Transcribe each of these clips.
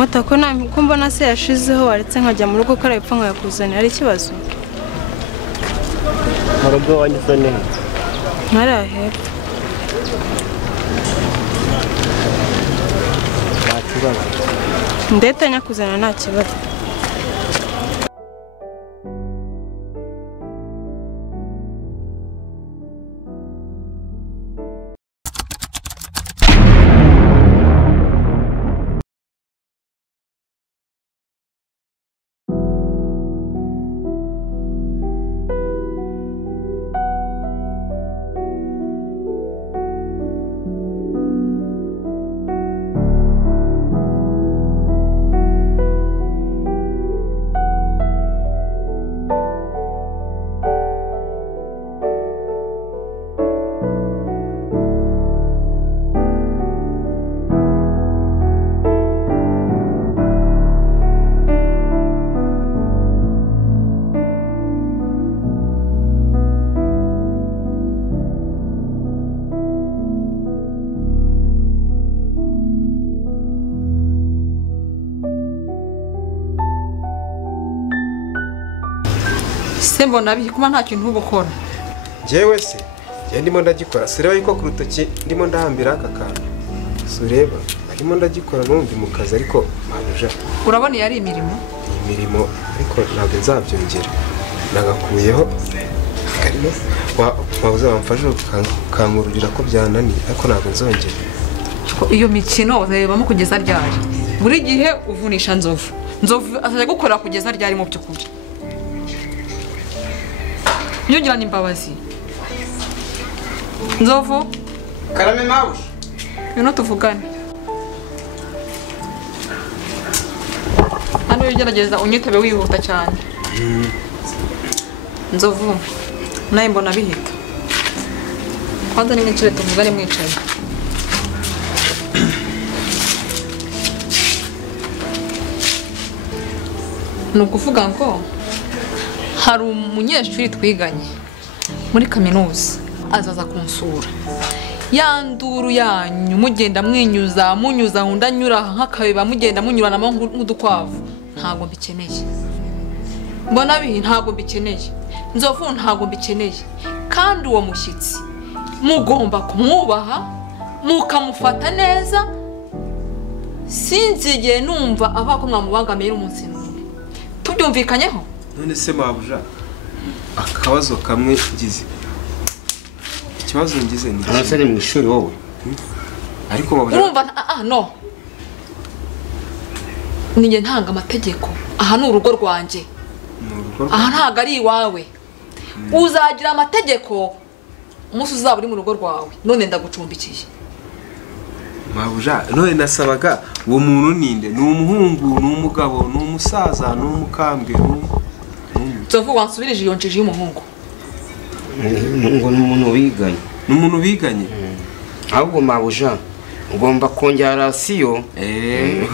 Mata ko mbona se yashizeho waretse nkajya mu rugo ko arayipfa nkayakuzanira ari ikibazo. Harugo wanyuze neza. Ntarahepfa. Nta kibazo. Ndetse nyakuzanira nta kibazo. Sembo nabi kuma nta kintu ubukora. Jewe se, ndimo ndagikora. Sireba yuko ku rutoki ndimo ndahambira aka kantu. Sureba, ndimo ndagikora numva mu kazi ariko mabuja. Urabona yari imirimo? Imirimo ariko ntabwo nzabyongera. Nagakuyeho. Karimo wabuze bamfashe kankururira ko byananiye ariko ntabwo nzongera. Iyo mikino uzayibamo kugeza ryari? Buri gihe uvunisha nzovu. Nzovu azaje gukora kugeza ryari mu byukuri. Nyugira n'imbabazi. Nzovu Karame mawush. Yuno tuvugane. Hano ugerageza unyitebe wihuta cyane. Nzovu naye mbona bihita. Kwanza nimwicare tuvugane mwicaye. Nukuvuga ngo hari umunyeshuri twiganye muri kaminuza azaza kunsura. Yanduru yanyu mugenda mwinyuza munyuza hundanyura nk'akabeba mugenda munyuranamo nk'udukwavu ntago mbikeneye. Mbona bihi ntago mbikeneye. Nzovu ntago mbikeneye. Kandi uwo mushyitsi mugomba kumwubaha mukamufata neza. Sinzigeye numva abako mwamubangamiye umunsi n'umwe. Tubyumvikanyeho? None se mabuja akabazo kamwe ngize. Ikibazo ngize ni Anasane mu ishuri wowe. Ariko mabuja urumva no. Ninjye ntanga amategeko. Aha ni urugo rwanje. Aha ntago ari iwawe. Uzagira amategeko umunsi uzaba uri mu rugo rwawe. None ndagucumbikiye. Mabuja none nasabaga uwo muntu ninde? Ni umuhungu, ni umugabo, ni umusaza, ni umukambwe, Nzovu wansubirije iyo njiji y'umuhungu. Ngo n'umuntu wiganye. N'umuntu biganye. Ahubwo mabuja ugomba kongera rasiyo.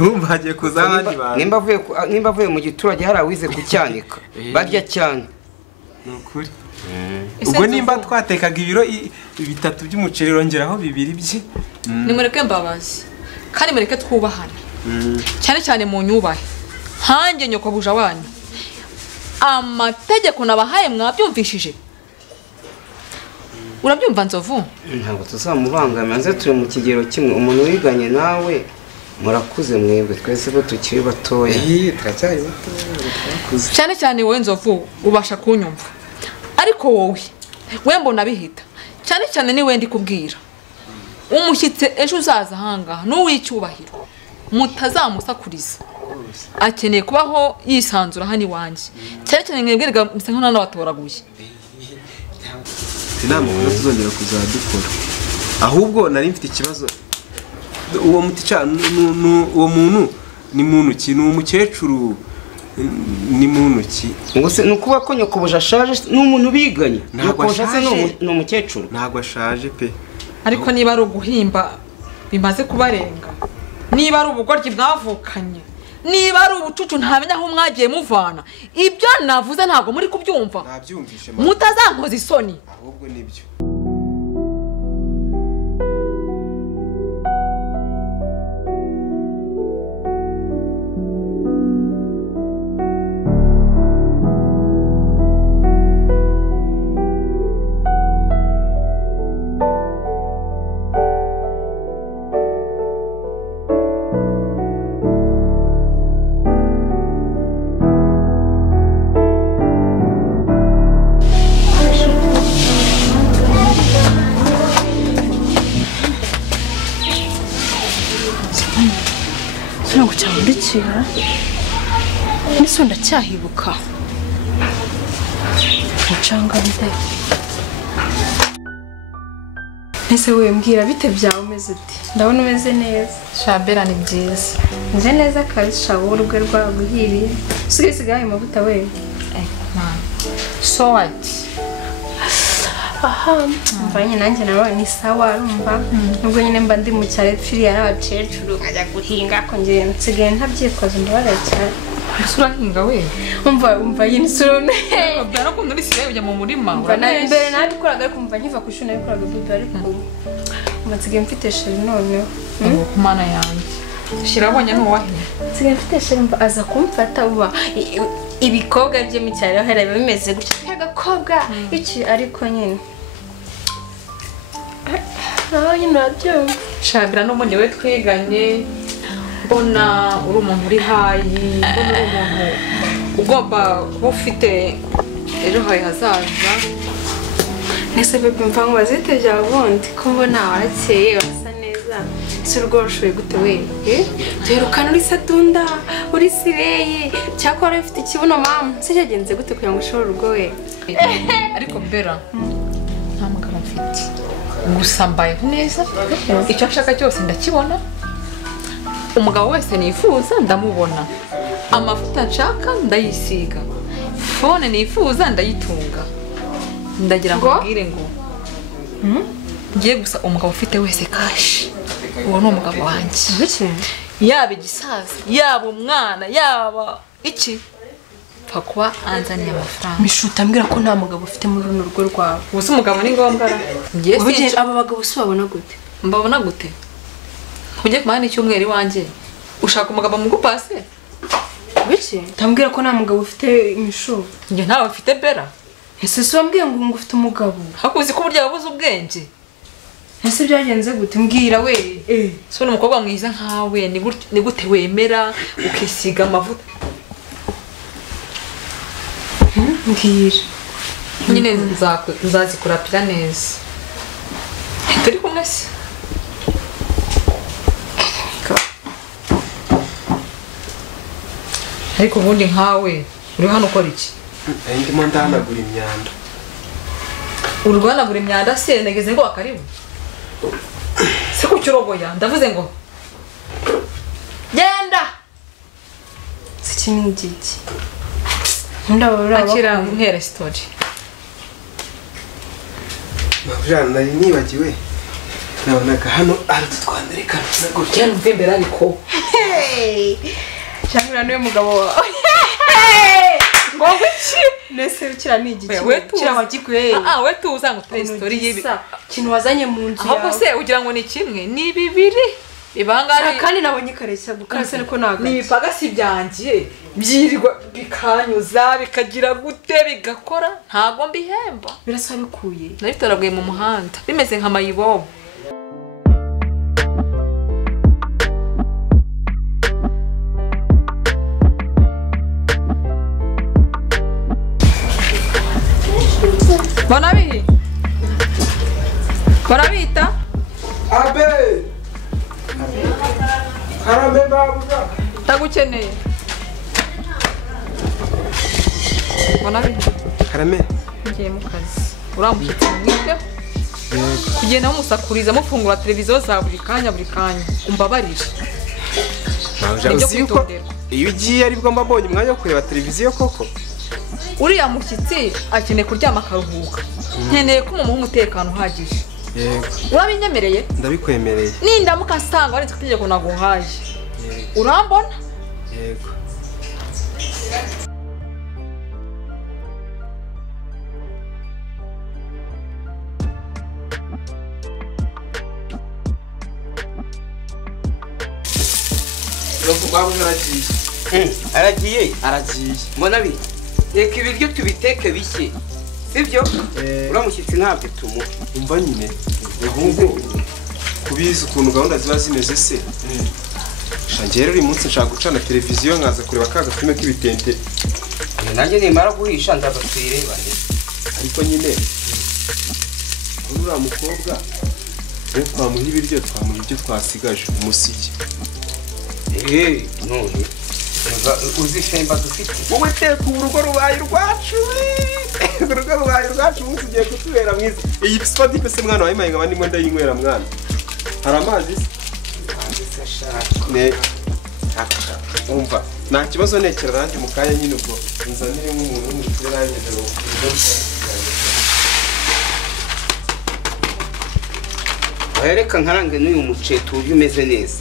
Urumva hagiye kuzabandi bantu. Nimba avuye mu giturage hari awize kucyanika. Barya cyane. Nukuri. Ubwo nimba twatekaga ibiro 3 by'umuceri rongeraho 2 bye. Nimureke mbabazi. Kandi mureke twubahane. Cyane cyane mu nyubahe. Hanjye nyoko buja wanyu. Amategeko nabahaye mwabyumvishije. Urabyumva Nzovu? Ntabwo tuzamubangamira nze turi mu kigero kimwe. Umuntu wiganye nawe murakuze mwebwe twese bo tukiri batoya. Turacyari batoya. Cyane cyane wowe Nzovu ubasha kunyumva. Ariko wowe mbona bihita. Cyane cyane ni wendi kubwira. Umushyitse ejo uzaza hanga n'uwicyubahiro. Mutazamusakuriza. Akeneye kubaho yisanzura hani wanje. Cyane cyane mwebwirega bisa nk'ana n'abatoraguye. Inama ko tuzongera kuzadukora. Ahubwo nari mfite ikibazo. Uwo mutica uwo muntu ni muntu ki? Ni umukecuru ni muntu ki? Ngo se nukuba ko nyoko buja ashaje n'umuntu biganye. Nyoko buja se no umukecuru. Ntago ashaje pe. Ariko niba ari uguhimba bimaze kubarenga. Niba ari ubugoryi bwavukanye. Niba ari ubucucu ntamenya aho mwagiye muvana. Ibyo navuze ntago muri kubyumva. Nabyumvishe mutazankoza isoni. Ahubwo nibyo. ntabwo cyamurikira n'ise ndacyahibuka ncanga bite ese we mbwira bite byawe umeze uti ndabona umeze neza shabera ni byiza nje neza kabisa shawo urugwe rwaguhiriye usigaye ayo mavuta we so what aha mva nyine nanjye nawe ni sawa urumva nubwo nyine mba ndi mu cyaro pfiriya n'abakecuru nkajya guhinga ko njye nsigaye ntabyikoze ndabaraye cyane urahinga we umva yini surune byara ko nduri sigaye ujya mu murima mbere nabikoraga ariko umva nkiva ku ishuri nabikoraga bibi ariko umva nsigaye mfite sheri noneho ku mana yanjye shira abonye n'uwahiye nsigaye mfite sheri mva aza kumfata uba ibikobwa bye mu cyaro hera biba bimeze gutya agakobwa iki ariko nyine nyine urabyumva shabira n'ubundi we twiganye mbona uri umuntu uri hayi mbona uri umuntu ugomba kuba ufite ejo hawe hazaza nese bebe mva ngo bazite bya bundi ko mbona warakeye wasa neza ese urwo rushoboye gute we duherukana uri sadunda uri sireye cyakora ufite ikibuno mama se cyagenze gute kugira ngo ushobore urwo we ariko mbera nta mugabo mfite gusa mbayeho neza icyo nshaka cyose ndakibona umugabo wese nifuza ndamubona amavuta nshaka ndayisiga fone nifuza ndayitunga ndagira ngo mbwire ngo ngiye gusa umugabo ufite wese kashi uwo ni umugabo wanjye yaba igisaza yaba umwana yaba iki pfa kuba anzaniye amafaranga mishuta mbwira ko nta mugabo ufite muri runo rugo rwawe ubusa umugabo ni ngombwa aba bagabo si babona gute mbabona gute ujye kumara n'icyumweru iwanjye ushaka umugabo mugupase biki tambwira ko nta mugabo ufite imishu njye ntawe mfite bera ese si wambwiye ngo ufite umugabo hakuzi ko burya wabuze ubwenge ese byagenze gute mbwira we so n'umukobwa mwiza nkawe ni gute wemera ukisiga amavuta mbwira nyine nzazikurapira neza turi kumwe se ariko ubundi nkawe uri hano ukora iki ndimo ndahanagura imyanda uri guhanagura imyanda se nageze ngo wakaribu se ku kirogoya ndavuze ngo genda si kinini giki ndabura akira nkera story mavujana nari nibagiwe nabonaga hano ari tutwandereka gutya numve imbere ariko cyangwa niwe mugabo wawe ngo iki nese rukira ni igiki kira wagikuye we tuza ngo turi story yibi kintu wazanye mu nzu yawe ahubwo se ugira ngo ni kimwe ni bibiri ibangari kandi nabonye kareshya gukase niko naga ni ibipagasi byanjye byirirwa bikanyuza bikagira gute bigakora ntago mbihemba birasa bikuye nabitoraguye mu muhanda bimeze nka mayibobo barabita abe karame babuga tagukeneye barabita karame ngiye mu kazi uramushyitsi mwite kugenda mumusakuriza mufungura televiziyo za buri kanya umbabarire iyo ugiye aribwo mba mbonye umwanya wo kureba televiziyo koko uriya mushyitsi akeneye kuryama akaruhuka nkeneye ko umuha umutekano uhagije yego urabinyemereye ndabikwemereye nindamuka nsanga warenze itegeko naguhaye urambona yego aragiye mbona bi reka ibiryo tubiteke bishye sibyo uramushyitsi ntabwo tumuha umva nyine ahubwo kubizi ukuntu gahunda ziba zimeze se shangiye rero uyu munsi nshaka gucana televiziyo nkaza kureba ka gafilme k'ibitente nanjye nimara guhisha ndaza tuyirebane ariko nyine uriya mukobwa rero twamuha ibiryo twamuha ibyo twasigaje umusigi none uzi shemba dufite wowe teka urugo rubaye urwacu urugo rubaye urwacu umunsi ugiye kutubera mwiza iyi sipadipe se mwana wayimaye nkaba ndimo ndayinywera mwana hari amazi ne umva nta kibazo nekera nanjye mu kanya nyine ubwo nzanire nk'umuntu w'umukire nanjye reka nkarange n'uyu muceri tuwurye umeze neza.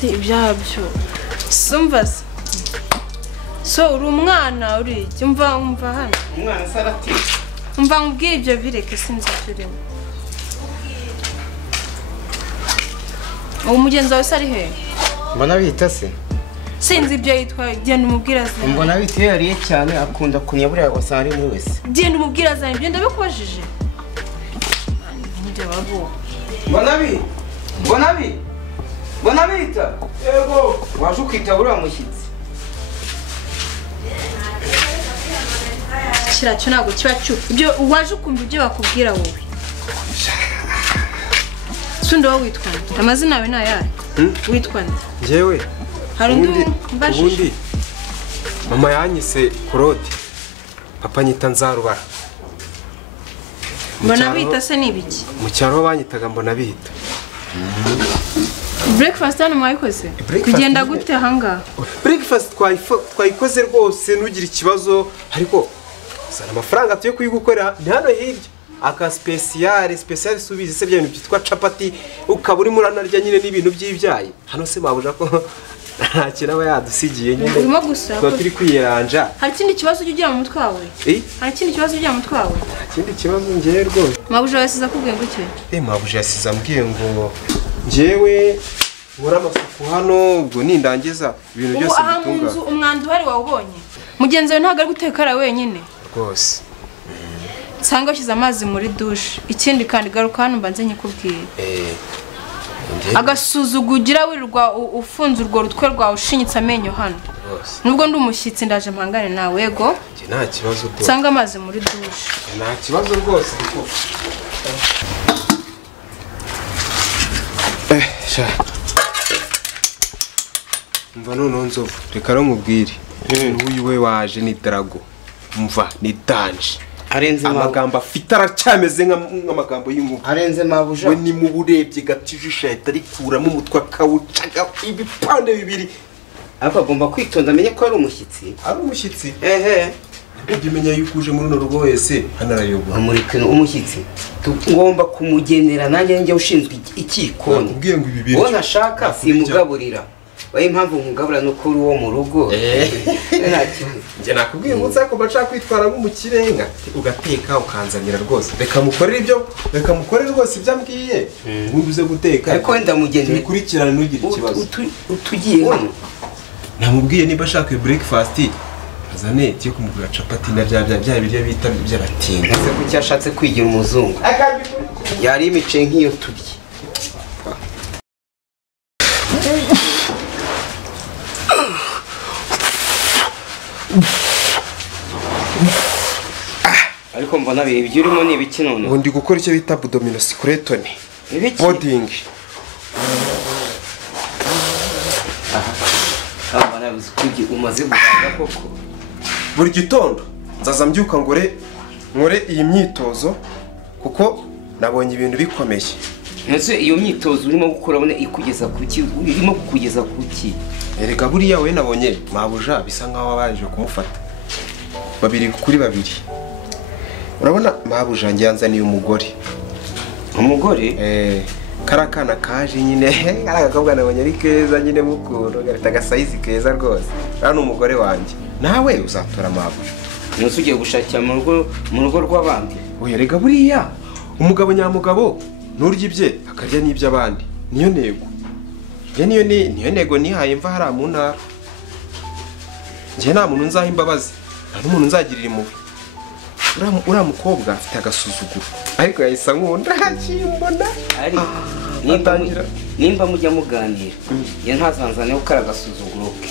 si ibyabyo sumva se so uri umwana uri umva hano Umwana sarati umva nkubwire ibyo bireke sinzi icyo urimo uwo mugenzi wawe se ari hehe mbona bita se sinzi ibyo yitwa genda umubwira azana mbona bita yariye cyane akunda kunya buriya wasanga ari muri wese genda umubwira azana ibyo ndabikubajije mbona bita yego waje ukita buriya mushyitsi kiracyo ntabwo kiba cyo ibyo waje ukumva ibyo bakubwira wowe sundi wowe witwa nde amazina yawe ni ayahe witwa nde njyewe hari undi mbashije ubundi mama yanyise Claude papa anyita Nzarubara mbona bita se ni ibiki mu cyaro banyitaga mbona bita breakfast hano mwayikoze kugenda gute ahangaha breakfast twayikoze rwose nugira ikibazo ariko sana amafaranga tuye kuyigukorera ni hano hirya aka special subizi se by'ibintu byitwa chapati ukaba uri muranarya nyine n'ibintu by'ibyayi hano se babuja ko nta kintu aba yadusigiye nyine urimo gusa tuba turi kwiyeranja hari ikindi kibazo ujya mu mutwe wawe hari ikindi kibazo ujya mu mutwe wawe ikindi kibazo ngewe rwose mabuja yasize akubwiye ngo iki mabuja yasize ambwiye ngo ngewe nkora amasuku hano ubwo nindangiza ibintu byose bitunga ubu aha mu nzu umwanda uhari wawubonye mugenzi wawe ntabwo ari guteka ara wenyine rwose nsanga washyize amazi muri dushe ikindi kandi garuka hano mbanze nyikubwire agasuzugugira wirirwa ufunze urwo rutwe rwawe ushinyitse amenyo hano nubwo ndi umushyitsi ndaje mpangane nawe yego nta kibazo nsanga amazi muri dushe nta kibazo rwose mva noneho nzovu reka nkubwire n'uyu we waje ni Drago mva ni danje amagambo afite aracyameze nk'amagambo y'inkuba arenze mabuja we ni mu burebye gatijisha ahita arikuramo umutwe akawucaga ibipande bibiri ariko agomba kwitonda amenye ko ari umushyitsi ujya umenya yuko uje muri runo rugo wese hano arayobora amurikana umushyitsi tugomba kumugenera nanjye njye ushinzwe ikikoni nakubwiye ngo ibi bintu uwo ntashaka simugaburira wayi impamvu nkugabura nuko uri uwo mu rugo njye nakubwiye ngo nzako bashaka kwitwara nk'umukirenga ugateka ukanzanira rwose reka mukorere rwose ibyo ambwiye ubundi uze guteka ariko wenda mugenere bikurikirane ntugire ikibazo utugiye hano namubwiye niba ashaka breakfast azane yo kumugura capati na bya biryo bita by'abatinda ese kuki yashatse kwigira umuzungu yari imice nk'iyo turye ariko mbona ibyo urimo ni ibiki none ubu ndi gukora icyo bita abdominocicleton boarding abana bizikugi umaze guhaga koko buri gitondo nzaza mbyuka nkore iyi myitozo kuko nabonye ibintu bikomeye ese iyo myitozo urimo gukora bone ikugeza kuki urimo kukugeza kuki erega buriya we nabonye mabuja bisa nkaho abaje kumufata babiri kuri babiri urabona mabuja ngiyanzaniye umugore karakana kaje nyine karagakobwa nabonye ari keza nyine mukuru gafite agasayizi keza rwose rano umugore wanjye nawe uzatora mabuja nose ugiye gushakira mu rugo rw'abandi oya rega buriya umugabo nyamugabo nurya ibye akarya n'iby'abandi niyo ntego niyo ntego nihaye mva hariya mu ntara njye nta muntu nzaha imbabazi nta n'umuntu nzagirira impuhwe uriya mukobwa afite agasuzuguro ariko yahise nkunda ntakimbona nimba mujya muganira iyo ntazanzaneho ko ari agasuzuguro ke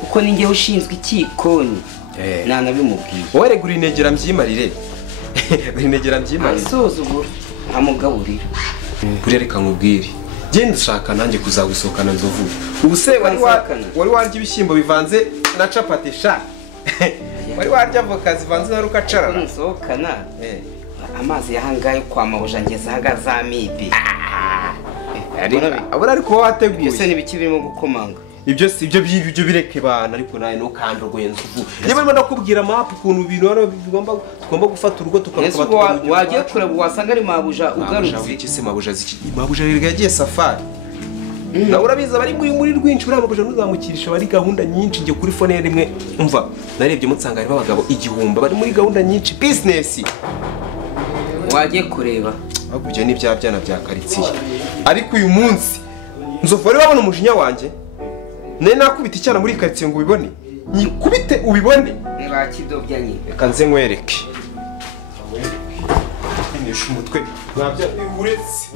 kuko ni njyewe ushinzwe ikikoni nanabimubwiye wowe rega urinegera mbyimarire urinegera mbyimarire asuzugura ntamugaburira buriya reka nkubwire genda ushaka nanjye kuzagusohokana nzovu ubu se wari warya ibishyimbo bivanze na capati sha wari warya avoka zivanze na rukacara nsohokana amazi yahangaye kwa mabuja ngeze ahaga za mibi abura ariko wateguye ese nibiki birimo gukomanga ibyo si ibyo bireke bana ariko nawe no kandogoye nzuvu niba barimo ndakubwira map ukuntu ibintu rero tugomba gufata urugo tukaba wagiye kureba wasanga ari mabuja ugarutse iki se mabuja yagiye safari na urabiza bari muri rwinshi uri mabuja nuzamukirisha bari gahunda nyinshi ngiye kuri phone rimwe umva narebye mutsanga ari abagabo igihumba bari muri gahunda nyinshi business wagiye kureba baguje n'ibyabyana bya karitsiye ariko uyu munsi nzovu ari babona umujinya wanjye nakubita icyana muri karitsiye ngo ubibone nyikubite ubibone niba kidobya nyine reka nze nkwereke umutwe uretse